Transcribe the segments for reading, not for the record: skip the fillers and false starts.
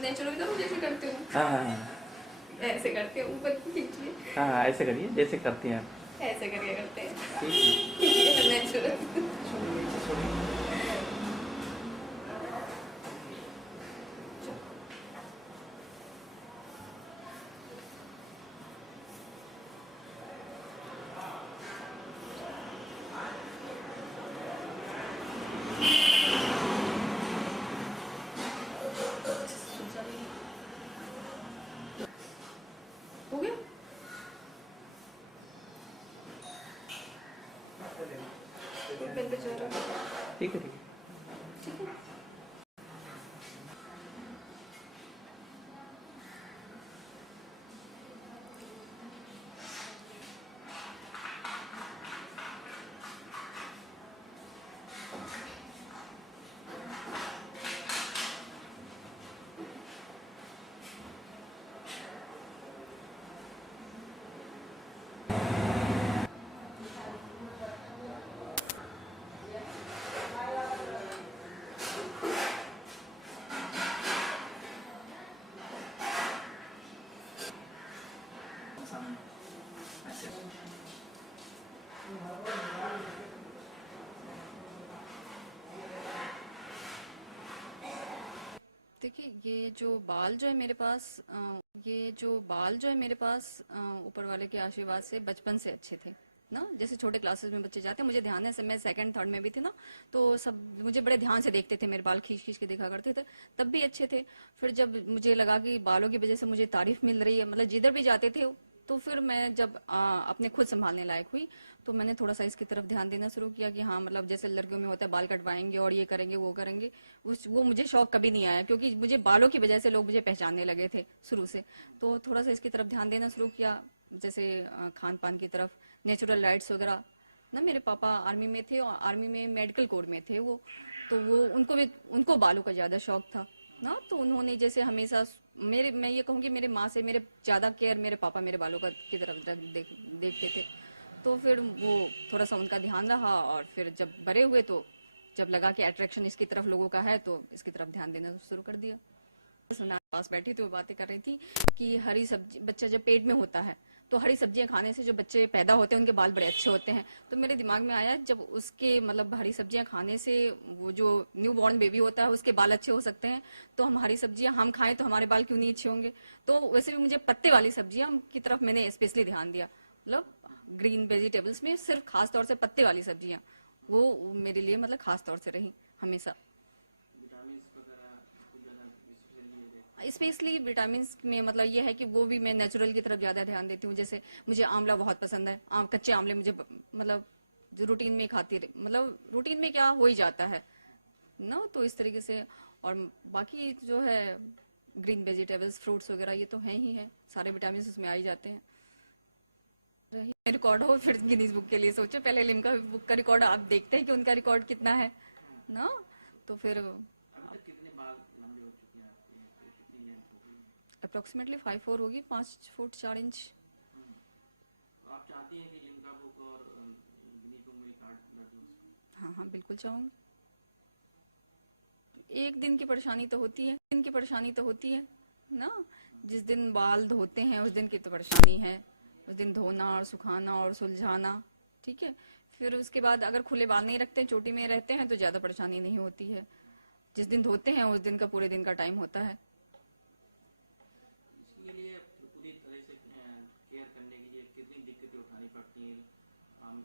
Natural करो जैसे करते हो। हाँ हाँ हाँ ऐसे करते हो, ऊपर खींचिए। हाँ हाँ, ऐसे करिए जैसे करते हैं आप। ऐसे करके करते हैं। ठीक है। नेचुरल। छोड़िए नीचे छोड़िए। हो गया? पेन पे जा रहा है। ठीक है ठीक है। ठीक है। देखिए ये जो बाल जो है मेरे पास ऊपर वाले के आशीर्वाद से बचपन से अच्छे थे ना। जैसे छोटे क्लासेस में बच्चे जाते हैं, मुझे ध्यान है से मैं सेकंड थर्ड में भी थी ना, तो सब मुझे बड़े ध्यान से देखते थे, मेरे बाल खींच खींच के देखा करते थे, तब भी अच्छे थे। फिर जब मुझे लगा कि बालों की वजह से मुझे तारीफ मिल रही है, मतलब जिधर भी जाते थे, तो फिर मैं जब अपने खुद संभालने लायक हुई, तो मैंने थोड़ा सा इसकी तरफ ध्यान देना शुरू किया कि हाँ मतलब जैसे लड़कियों में होता है बाल कटवाएंगे और ये करेंगे वो करेंगे, वो मुझे शौक कभी नहीं आया, क्योंकि मुझे बालों की वजह से लोग मुझे पहचानने लगे थे शुरू से। तो थोड़ा सा इसकी तरफ ध्यान देना शुरू किया, जैसे खान पान की तरफ, नेचुरल लाइट्स वगैरह ना। मेरे पापा आर्मी में थे और आर्मी में मेडिकल कोर में थे वो, तो वो उनको बालों का ज्यादा शौक था ना, तो उन्होंने जैसे हमेशा मैं ये कहूँगी मेरे माँ से मेरे ज्यादा केयर मेरे पापा मेरे बालों का की तरफ देखते थे। तो फिर वो थोड़ा सा उनका ध्यान रहा, और फिर जब बड़े हुए तो जब लगा कि अट्रैक्शन इसकी तरफ लोगों का है, तो इसकी तरफ ध्यान देना शुरू कर दिया। सुना पास बैठी थी, वो बातें कर रही थी कि हरी सब्जी, बच्चा जब पेट में होता है तो हरी सब्जियां खाने से जो बच्चे पैदा होते हैं उनके बाल बड़े अच्छे होते हैं। तो मेरे दिमाग में आया जब उसके मतलब हरी सब्जियां खाने से वो जो न्यू बॉर्न बेबी होता है उसके बाल अच्छे हो सकते हैं, तो हम हरी सब्जियां हम खाएं तो हमारे बाल क्यों नहीं अच्छे होंगे। तो वैसे भी मुझे पत्ते वाली सब्जियां की तरफ मैंने स्पेशली ध्यान दिया, मतलब ग्रीन वेजिटेबल्स में सिर्फ खास तौर से पत्ते वाली सब्जियां, वो मेरे लिए मतलब खास तौर से रही हमेशा। स्पेशली विटामिन में मतलब ये है कि वो भी मैं नेचुरल की तरफ ज्यादा ध्यान देती हूँ। जैसे मुझे आंवला बहुत पसंद है, कच्चे आंवले मुझे मतलब जो रूटीन में खाती रही, मतलब रूटीन में क्या हो ही जाता है ना, तो इस तरीके से। और बाकी जो है ग्रीन वेजिटेबल्स फ्रूट्स वगैरह ये तो है ही है, सारे विटामिन उसमें आ ही जाते हैं। रही रिकॉर्ड हो फिर गिनीज बुक के लिए सोचो, पहले लिम्का बुक का रिकॉर्ड आप देखते हैं कि उनका रिकॉर्ड कितना है ना, तो फिर अप्रोक्सीमेटली 5'4" होगी, 5 फुट 4 इंच। आप चाहती हैं कि लिम्का बुक और गिनीज बुक में रिकॉर्ड दर्ज हो? हाँ हाँ बिल्कुल चाहूंगी। एक दिन की परेशानी तो होती है, ना। जिस दिन बाल धोते हैं उस दिन की तो परेशानी है, उस दिन धोना और सुखाना और सुलझाना, ठीक है। फिर उसके बाद अगर खुले बाल नहीं रखते, चोटी में रहते हैं तो ज्यादा परेशानी नहीं होती है। जिस दिन धोते हैं उस दिन का पूरे दिन का टाइम होता है। केयर करने के लिए कितनी दिक्कतें उठानी पड़ती हैं आम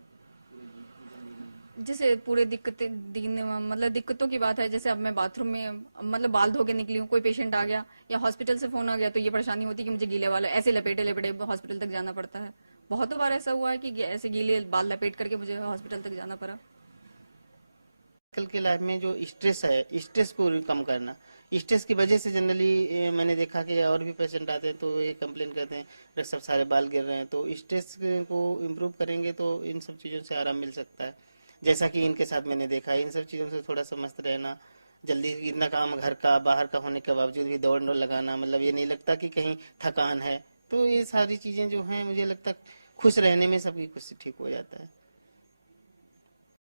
पूरे जिंदगी में? जैसे पूरे दिन मतलब दिक्कतों की बात है, जैसे अब मैं बाथरूम में मतलब बाल धो के निकली हूँ, कोई पेशेंट आ गया या हॉस्पिटल से फोन आ गया तो ये परेशानी होती है कि मुझे गीले बाल ऐसे लपेटे लपेटे हॉस्पिटल तक जाना पड़ता है। बहुत बार ऐसा हुआ है कि ऐसे गीले बाल लपेट करके मुझे हॉस्पिटल तक जाना पड़ा। आजकल के लाइफ में जो स्ट्रेस है, स्ट्रेस को कम करना, स्ट्रेस की वजह से जनरली मैंने देखा कि और भी पेशेंट आते हैं तो ये कंप्लेन करते हैं डॉक्टर साहब सारे बाल गिर रहे हैं। तो स्ट्रेस को इम्प्रूव करेंगे तो इन सब चीज़ों से आराम मिल सकता है। जैसा कि इनके साथ मैंने देखा है, इन सब चीज़ों से थोड़ा सा मस्त रहना, जल्दी इतना काम घर का बाहर का होने के बावजूद भी दौड़ लगाना, मतलब ये नहीं लगता कि कहीं थकान है। तो ये सारी चीज़ें जो हैं मुझे लगता है खुश रहने में सबकी कुछ ठीक हो जाता है।